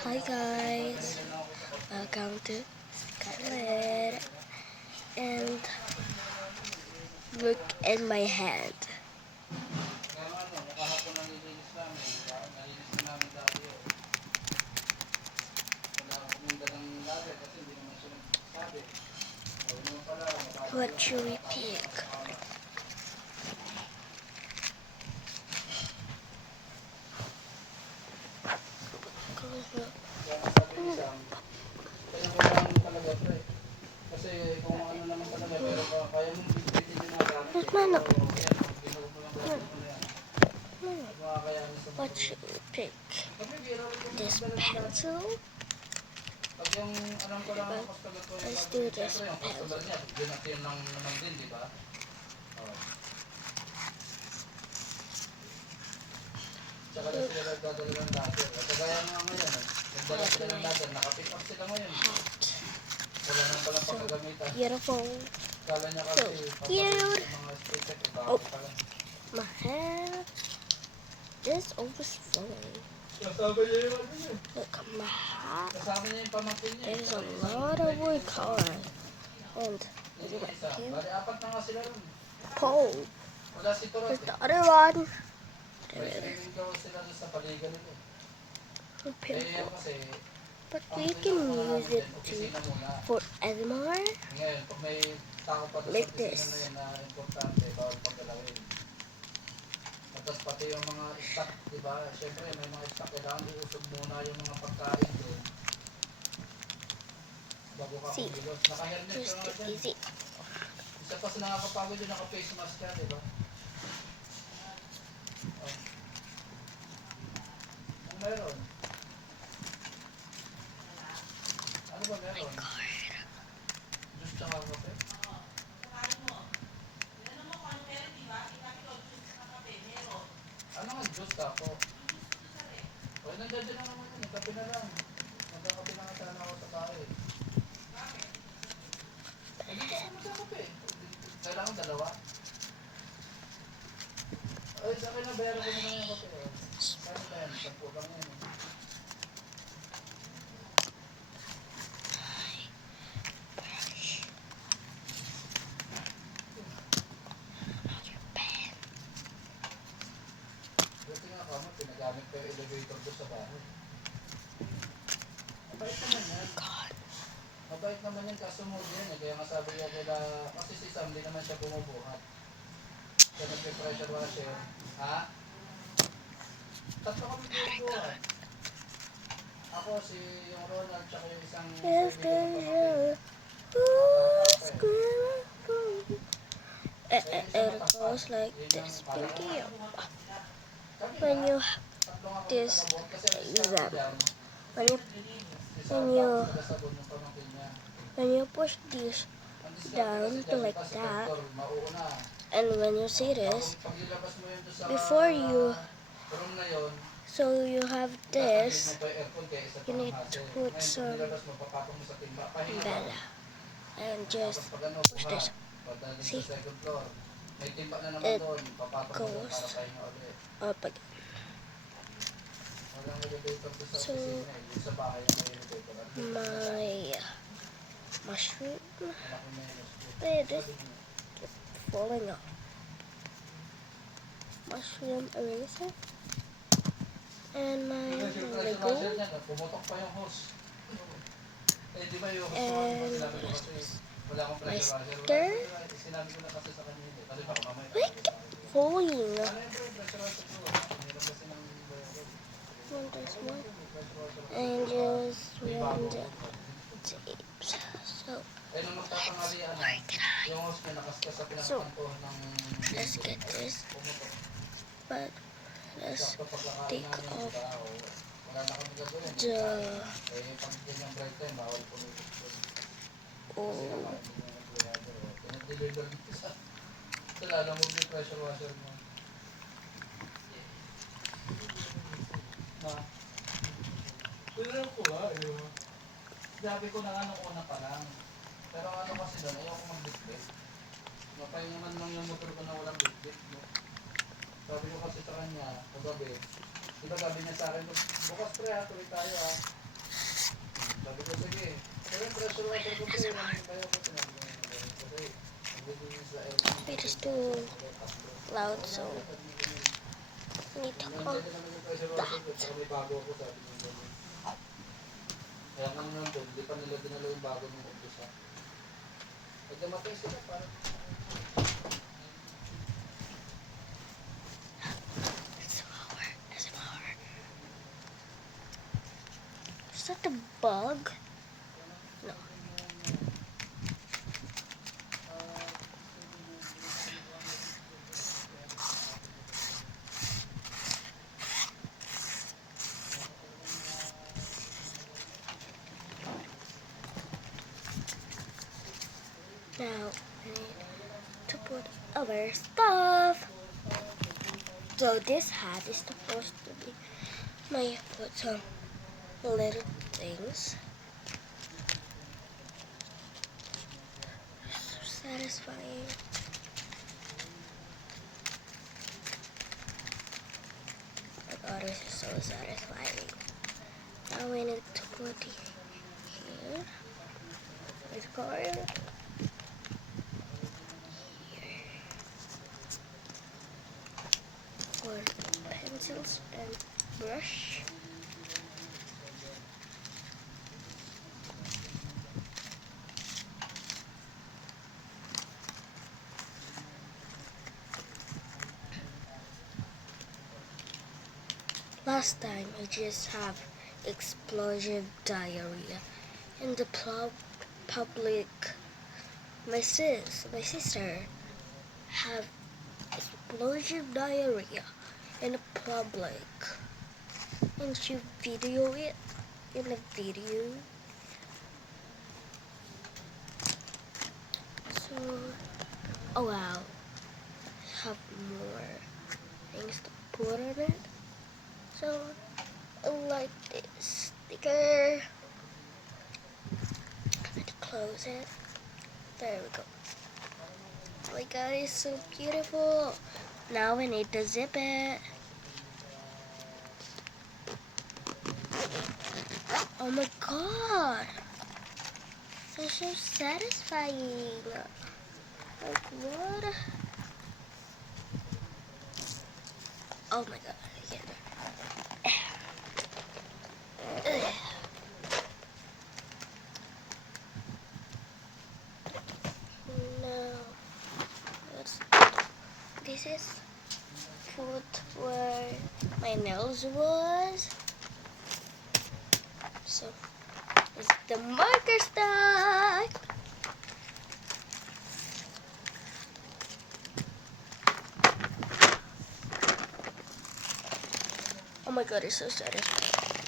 Hi guys, welcome to Scarlet, and look at my hand. What should we pick? What should we pick? This pencil? Let's do this pencil. So beautiful. So cute. Oh, my hair is overflowing. Look at my hat. There's a lot of wood color. And is it like pink? Pole. There's the other one. There it is. Pink one. But we can use it for Edmar. Like this. Tapos pati yung mga stock, di ba? Siyempre may mga stock kailangan iusog muna yung mga pagkain doon. Bago ka kumilos. Naka-helmet ka nga dyan. Easy. Isa pa sa nakakapagod yung naka-face mask ka, di ba? Oh. Ano meron? Ano ba meron? Juice tsaka kape? Ano nga juice ako? O, nandiyan na naman yun. Kape na lang. Magkakape na nga sana ako sa bahay. Dito ako magkakape. Kailangan dalawa? Ay, sa akin na bayaran ko naman yung kape. Kaya ba yan? 10 lang yan. Buti nga kamo, pinagamit ko yung elevator doon sa bahay. Mabait naman yan. Mabait naman yan, kaso mo yan. Kaya nga sabi niya nila, kasi si Sam, di naman siya bumubuhat. Kaya nagpe-pressure washer. Ha? Tatlo kami bumubuhat. Ako, si yung Ronald, tsaka yung isang... It goes like this. Pinky. When you this exam, when you push this down to like that, and when you see this, before you, so you have this, you need to put some Bella and just push this. See, it goes up again. So my mushroom, it is falling off. Mushroom eraser and my Lego and my sticker. Wait, falling. And just run the tapes. So let's get this, but let's take off the Lalo mo yung pressure washer mo. Na? Pwede ko ba? Sabi ko na nga nung una pa lang. Pero ano kasi doon, ayaw ko mag-bitbit. Mapahingan lang yung motor ko na walang bitbit. No? Sabi ko kasi sa kanya, kagabi. Diba gabi niya sa akin, bukas pre ha, tuloy tayo ha. Sabi ko, sige. Pero yung pressure washer ko pre, namin kayo ko sinabi ko yun. Kasi, nagbibigay sa aircon. It is too loud, so I need to Nandyan off din naman yung pressure that. washer ko. Saka may bago ako sabi ko gano'n. Kaya kung nandun, di pa nila dinala yung bago ng umpisa. Pag namatay sila, parang SMR, SMR. Is that a bug? No. Now I need to put our stuff. So this hat is supposed to be my put some little things. So satisfying. Oh my god, this is so satisfying. Now we need to put it here. With cord. For pencils and brush. Last time I just have explosive diarrhea in the public. My sister have explosive diarrhea in the public, and she video it in a video. So, oh wow, I have more things to put on it. So, like this sticker. To close it. There we go. Oh my god, it's so beautiful. Now we need to zip it. Oh my god. It's so satisfying. Like what? Oh my god. Again. Now, this is put where my nose was. So, it's the marker stack. Oh my god, it's so satisfying.